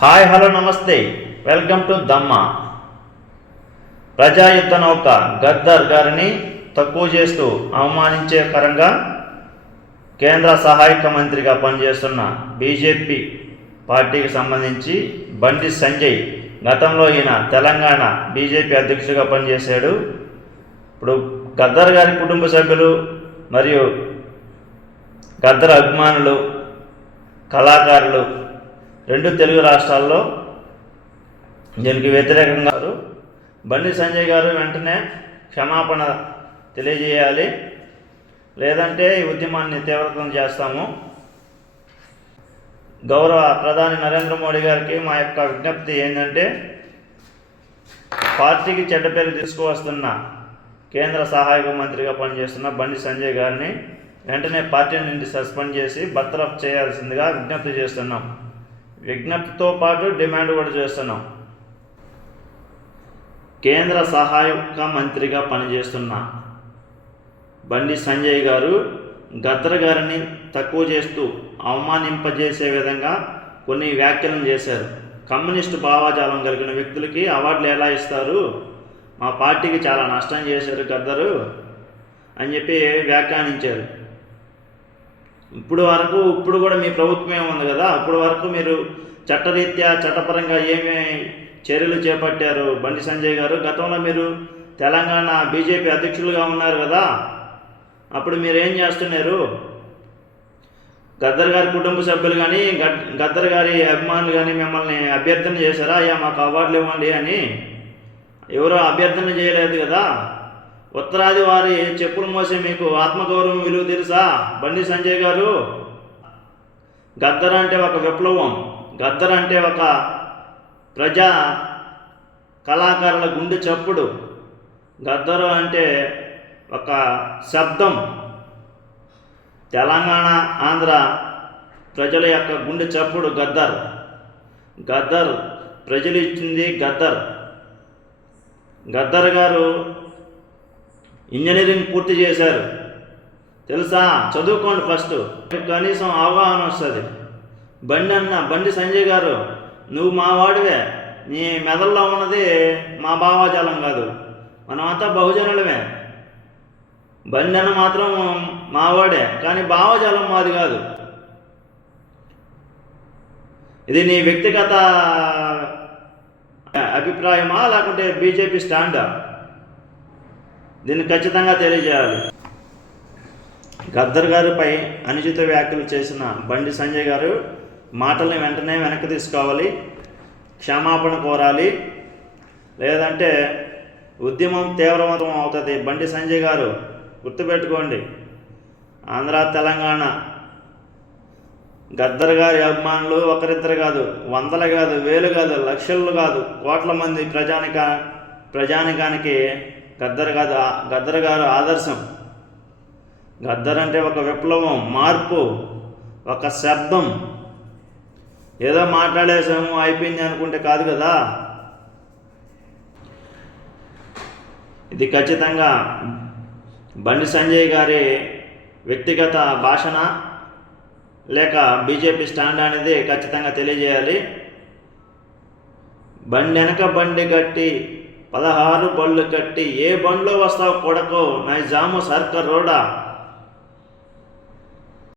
Hi hello నమస్తే. Welcome to Dhamma. ప్రజాయుద్ధ నౌక గద్దర్ గారిని తక్కువ చేస్తూ అవమానించే పరంగా కేంద్ర సహాయక మంత్రిగా పనిచేస్తున్న బీజేపీ పార్టీకి సంబంధించి బండి సంజయ్ గతంలో ఈయన తెలంగాణ బీజేపీ అధ్యక్షుడిగా పనిచేశాడు. ఇప్పుడు గద్దర్ గారి కుటుంబ సభ్యులు మరియు గద్దర్ అభిమానులు కళాకారులు రెండు తెలుగు రాష్ట్రాల్లో. దీనికి వ్యతిరేకంగా బండి సంజయ్ గారు వెంటనే క్షమాపణ తెలియజేయాలి. లేదంటే ఈ ఉద్యమాన్ని తీవ్రతం చేస్తాము. గౌరవ ప్రధాని నరేంద్ర మోడీ గారికి మా యొక్క విజ్ఞప్తి ఏంటంటే పార్టీకి చెడ్డ పేరు తీసుకువస్తున్న కేంద్ర సహాయక మంత్రిగా పనిచేస్తున్న బండి సంజయ్ గారిని వెంటనే పార్టీ నుండి సస్పెండ్ చేసి బర్తరఫ్ చేయాల్సిందిగా విజ్ఞప్తి చేస్తున్నాం. విజ్ఞప్తితో పాటు డిమాండ్ కూడా చేస్తున్నాం. కేంద్ర సహాయక మంత్రిగా పనిచేస్తున్న బండి సంజయ్ గారు గద్దర్ గారిని తక్కువ చేస్తూ అవమానింపజేసే విధంగా కొన్ని వ్యాఖ్యలను చేశారు. కమ్యూనిస్టు భావాజాలం కలిగిన వ్యక్తులకి అవార్డులు ఎలా ఇస్తారు? మా పార్టీకి చాలా నష్టం చేశారు గద్దరు అని చెప్పి వ్యాఖ్యానించారు. ఇప్పుడు వరకు ఇప్పుడు కూడా మీ ప్రభుత్వమే ఉంది కదా? ఇప్పుడు వరకు మీరు చట్టరీత్యా చట్టపరంగా ఏమేమి చర్యలు చేపట్టారు? బండి సంజయ్ గారు గతంలో మీరు తెలంగాణ బీజేపీ అధ్యక్షులుగా ఉన్నారు కదా? అప్పుడు మీరు ఏం చేస్తున్నారు? గద్దర్ గారి కుటుంబ సభ్యులు కానీ గద్దర్ గారి అభిమానులు కానీ మిమ్మల్ని అభ్యర్థన చేశారా? అయ్యా మాకు అవార్డులు ఇవ్వండి అని. ఎవరో అభ్యర్థన చేయలేదు కదా? ఉత్తరాది వారి చెప్పులు మోసే మీకు ఆత్మగౌరవం విలువ తెలుసా? బండి సంజయ్ గారు గద్దర్ అంటే ఒక విప్లవం గద్దర్ అంటే ఒక ప్రజా కళాకారుల గుండె చప్పుడు గద్దర్ అంటే ఒక శబ్దం. తెలంగాణ ఆంధ్ర ప్రజల యొక్క గుండె చప్పుడు గద్దర్. గద్దర్ ప్రజలు ఇచ్చింది గద్దర్. గద్దర్ గారు ఇంజనీరింగ్ పూర్తి చేశారు. తెలుసా? చదువుకోండి ఫస్ట్. కనీసం అవగాహన వస్తుంది. బండి అన్న బండి సంజయ్ గారు నువ్వు మా వాడివే. నీ మెదల్లో ఉన్నది మా భావాజాలం కాదు. మనమంతా బహుజనులమే. బండి అన్న మాత్రం మావాడే కానీ భావజాలం మాది కాదు. ఇది నీ వ్యక్తిగత అభిప్రాయమా లేకుంటే బీజేపీ స్టాండా? దీన్ని ఖచ్చితంగా తెలియజేయాలి. గద్దర్ గారిపై అనుచిత వ్యాఖ్యలు చేసిన బండి సంజయ్ గారు మాటల్ని వెంటనే వెనక్కి తీసుకోవాలి క్షమాపణ కోరాలి. లేదంటే ఉద్యమం తీవ్రవంతం అవుతుంది. బండి సంజయ్ గారు గుర్తుపెట్టుకోండి. ఆంధ్ర తెలంగాణ గద్దర్ గారి అభిమానులు ఒకరిద్దరు కాదు వందలు కాదు వేలు కాదు లక్షలు కాదు కోట్ల మంది ప్రజానిక ప్రజానికానికి గద్దర్ గారు గద్దర్ గారు ఆదర్శం. గద్దర్ అంటే ఒక విప్లవం మార్పు ఒక శబ్దం. ఏదో మాట్లాడేసాము అయిపోయింది అనుకుంటే కాదు కదా? ఇది ఖచ్చితంగా బండి సంజయ్ గారి వ్యక్తిగత భాషణ లేక బీజేపీ స్టాండ్ అనేది ఖచ్చితంగా తెలియజేయాలి. బండి వెనక బండి కట్టి పదహారు బళ్ళు కట్టి ఏ బండ్లో వస్తావు కొడకో? నైజాము సర్కర్ రోడా